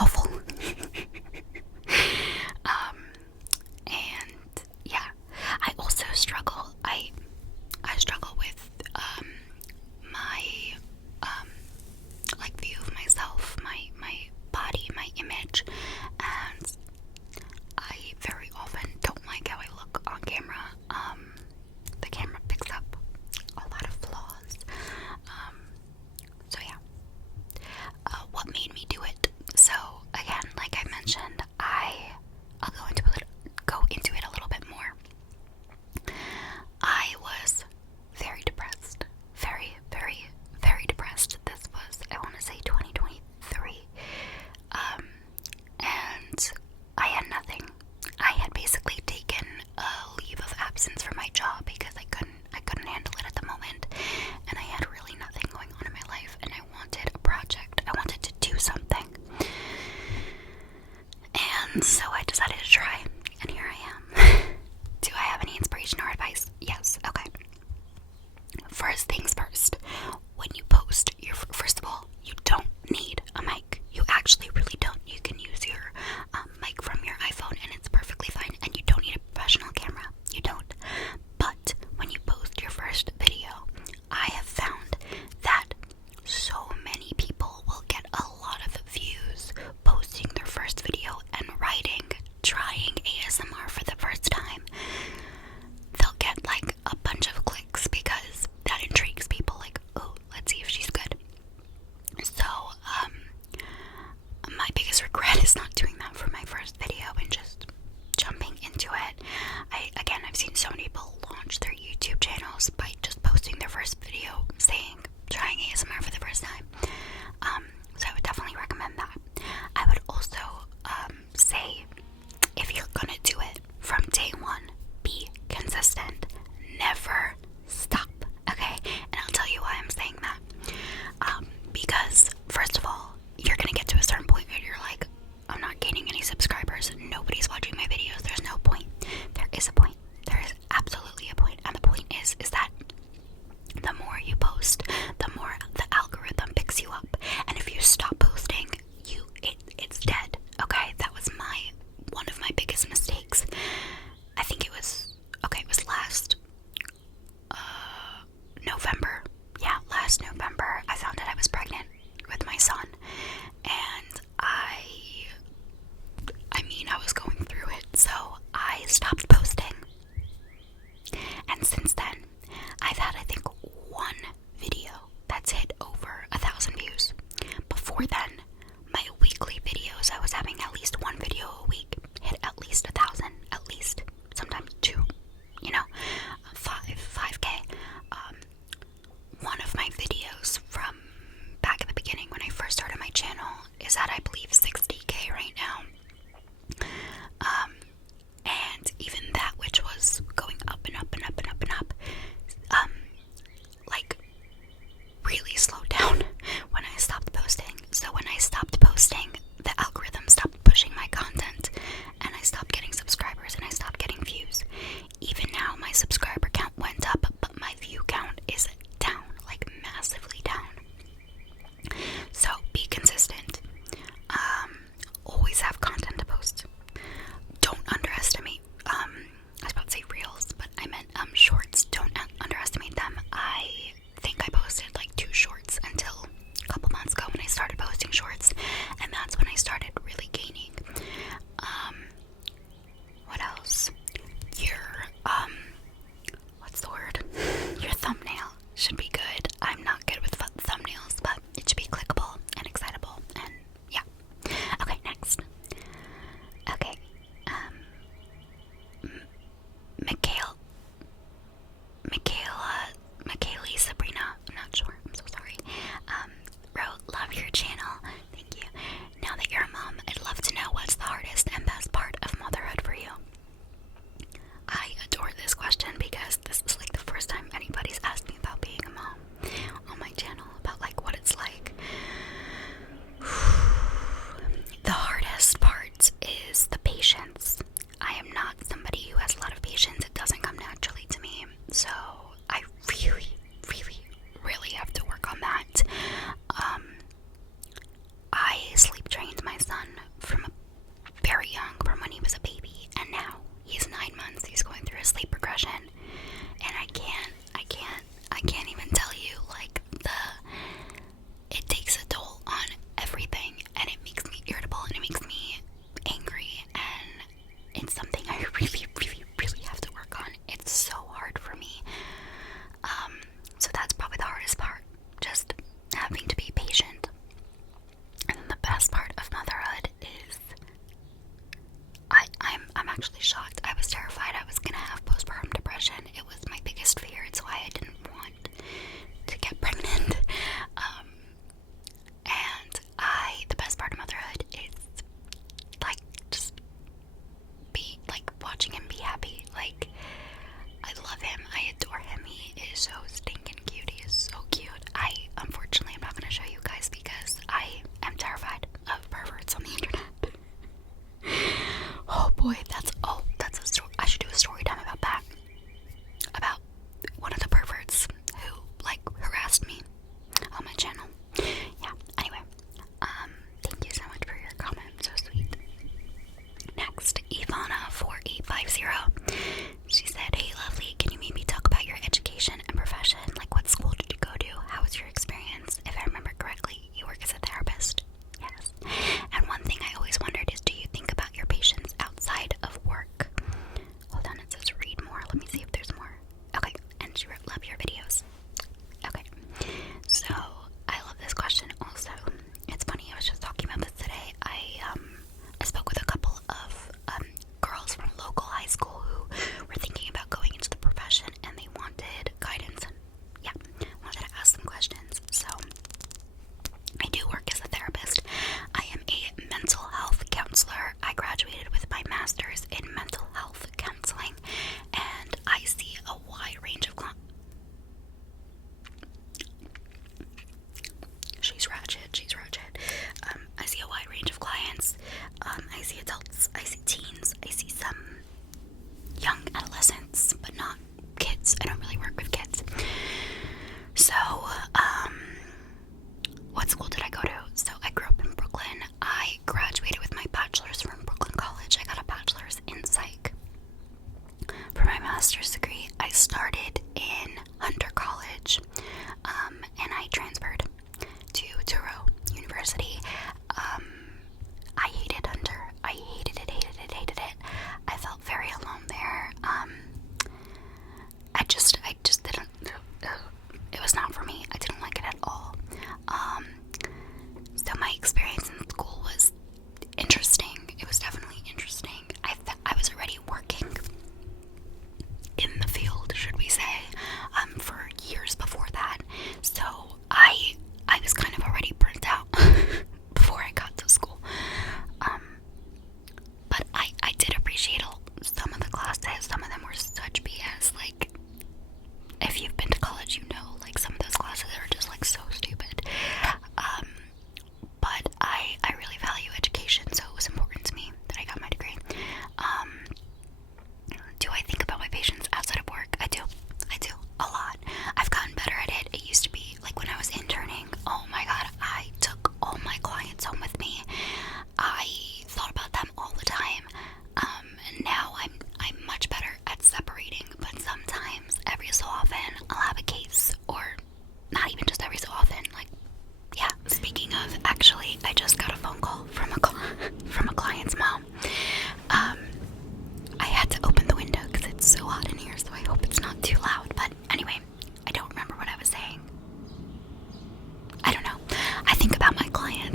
awful. And yeah, I also struggle. I struggle with my like view of myself, my body, my image, and I very often don't like how I look on camera. The camera picks up a lot of flaws. So yeah. What made me do it? So again, like I mentioned, I'll go into it a little bit more. I was very depressed. Very, very, very depressed. This was, I want to say, 2023. And I had nothing. I had basically taken a leave of absence from my job because I couldn't handle it at the moment, and I had really nothing going on in my life, and I wanted a project. I wanted to do something. And so I decided to try, and here I am. Do I have any inspiration or advice? Yes. Okay. First things first. When you post, first of all, you don't need a mic. You actually really don't. You can use your mic from your iPhone, and it's perfectly fine. And you don't need a professional camera. You don't. But when you post your first video, I have found that so many people will get a lot of views posting their first video and trying ASMR for the first time. They'll get like a bunch of clicks because that intrigues people, like, oh, let's see if she's good. So, my biggest regret is not doing that for my first video and just jumping into it. I've seen so many people launch their YouTube channels by just posting their first video saying, trying ASMR for the first time. So I would definitely recommend that. I would also say, if you're gonna do it from day one, be consistent. Never stop, okay? And I'll tell you why I'm saying that. Because, first of all, you're gonna get to a certain point where you're like, I'm not gaining any subscribers, nobody's watching my videos, there's no point. There is a point. There is absolutely a point. And the point is that the more you post, the more the algorithm picks you up. And if you stop posting, it's dead. Okay, that was one of my biggest mistakes. I think it was last November. Yeah, last November I found out I was pregnant with my son, and I was going through it, so I stopped posting. And since then, I've had, I think, one video that's hit over 1,000 views. Before then, my weekly videos, I was having at least one video a week hit at least 1,000, at least, sometimes two, 5K. One of my videos from back at the beginning when I first started my channel is at, I believe, 60K right now. And even that, which was going up and up and up and up and up, like, really slowed down when I stopped posting. So when I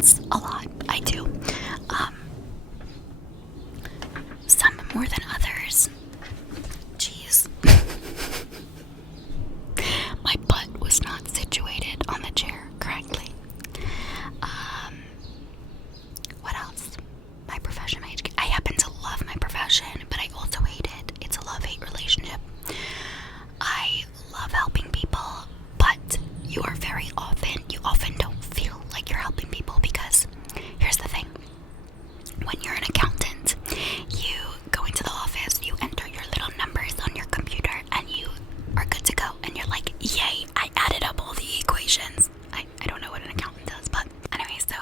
clients a lot. I do. Some more than others. Jeez. My butt was not situated on the chair correctly. What else? My profession, my education. I happen to love my profession, but I also hate it. It's a love-hate relationship. I love helping people, but you often don't feel like you're helping people because here's the thing. When you're an accountant, you go into the office, you enter your little numbers on your computer, and you are good to go. And you're like, yay, I added up all the equations. I don't know what an accountant does, but anyway, so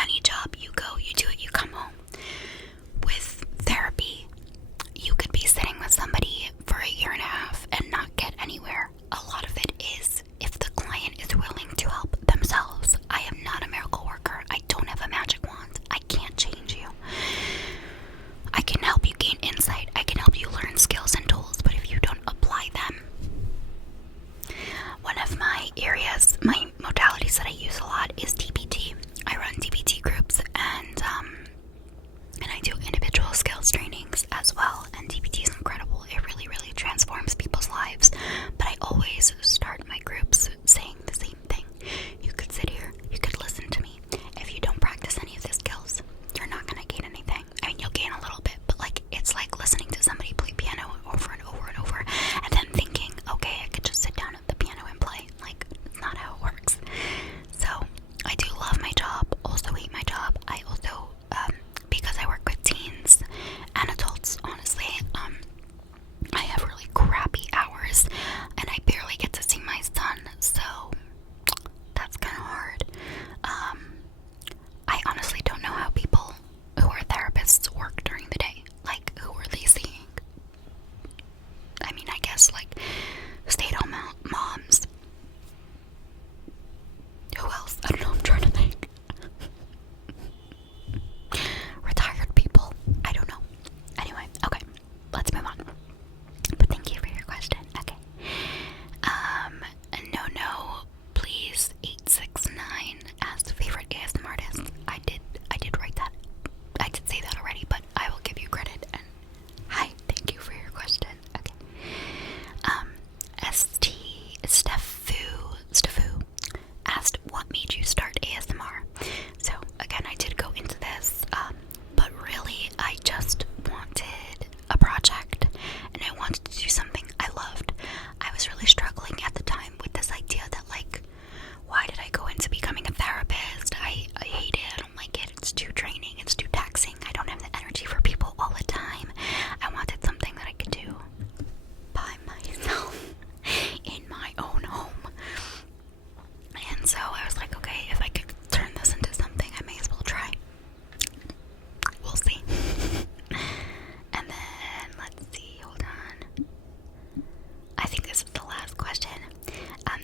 any job you go, you do it, you come home. With therapy, you could be sitting with somebody for a year and a half and not get anywhere. A lot of it is if the client is willing to help themselves. I am not a miracle worker. I don't have a magic wand. I can't change you. I can help you gain insight. I can help you learn skills and tools, but if you don't apply them, one of my areas, my modalities that I use a lot is DBT. I run DBT groups and I do individual skills trainings as well. And DBT is incredible. It really, really transforms people's lives. But I always start my groups saying the same thing. You could sit here, you could listen to me. If you don't practice any of the skills, you're not gonna gain anything. I mean, you'll gain a little bit, but like it's like listening to somebody play piano over and over and over, and then thinking, okay, I could just sit down at the piano and play. Like, it's not how it works. So I do love my job, also hate my job. I also, because I work with teens and adults, honestly, I have really crappy hours, and I barely get to see my son, so that's kind of hard. I honestly don't know how people who are therapists work during the day. Like, who are they seeing? I mean, I guess, like, stay-at-home moms. Who else? I don't know, I'm trying to think. Retired people. I don't know. Anyway, okay, let's move on. But thank you for your question. Okay. No, please, 869 as favorite ASMR artist. I did write that. I did say that already, but I will give you credit. And hi, thank you for your question. Okay. Stefu asked what made you start ASMR. So again, I did go into this, but really I just wanted a project and I wanted to do something I loved. I was really struggling at the time with this idea that, like, why did I go into becoming a therapist? I hate it. I don't like it. It's too draining. It's too taxing. I don't have the energy for people all the time. I wanted something that I could do by myself in my own home. And so I was like, okay, if I could turn this into something, I may as well try. We'll see. And then, let's see, hold on. I think this is the last question.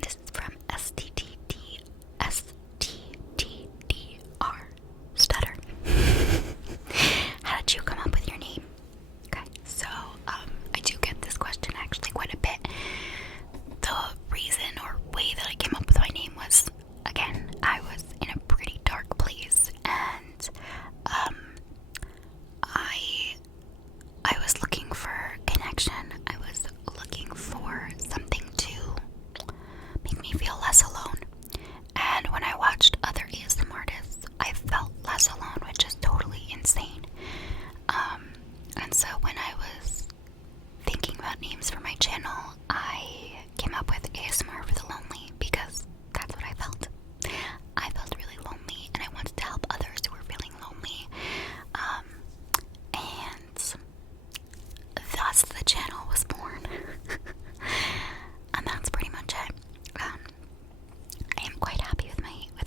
This is from STTDR. Stutter. How did you come up with your name? Okay, so, I do get this question actually quite a bit. The reason or way that I came up with my name was, again, I was in a pretty dark place, and I was looking for connection. I was looking for something to make me feel less alone. And when I watched other ASMR artists, I felt less alone, which is totally insane. And so when I was thinking about names for my channel, I came up with ASMR for the Lonely because that's what I felt. I felt really lonely, and I wanted to help others who were feeling lonely. And thus the channel was born. And that's pretty much it. I am quite happy with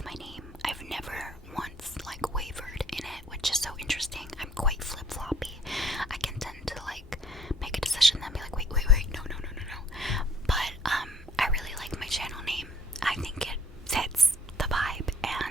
my name. I've never once wavered in it, which is so interesting. I'm quite flip-floppy. I can tend to make a decision then be like, wait, no. But I really like my channel name. I think it fits the vibe, and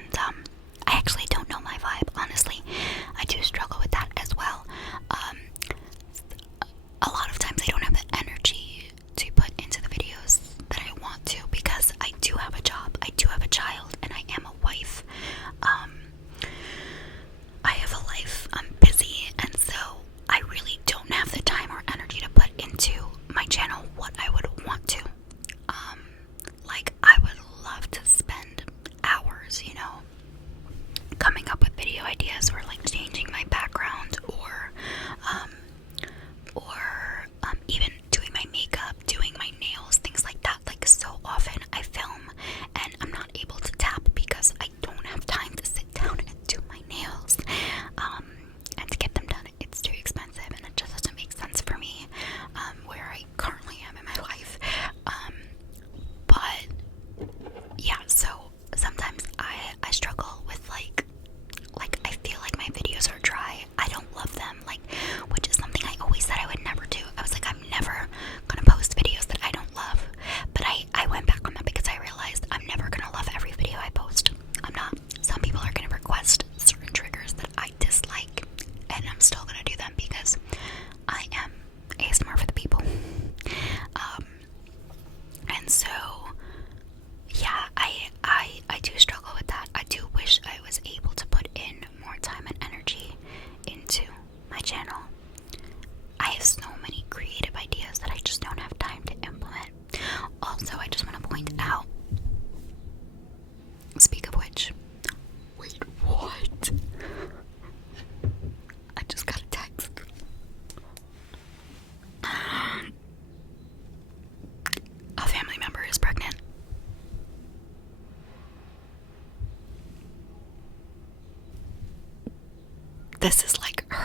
this is like her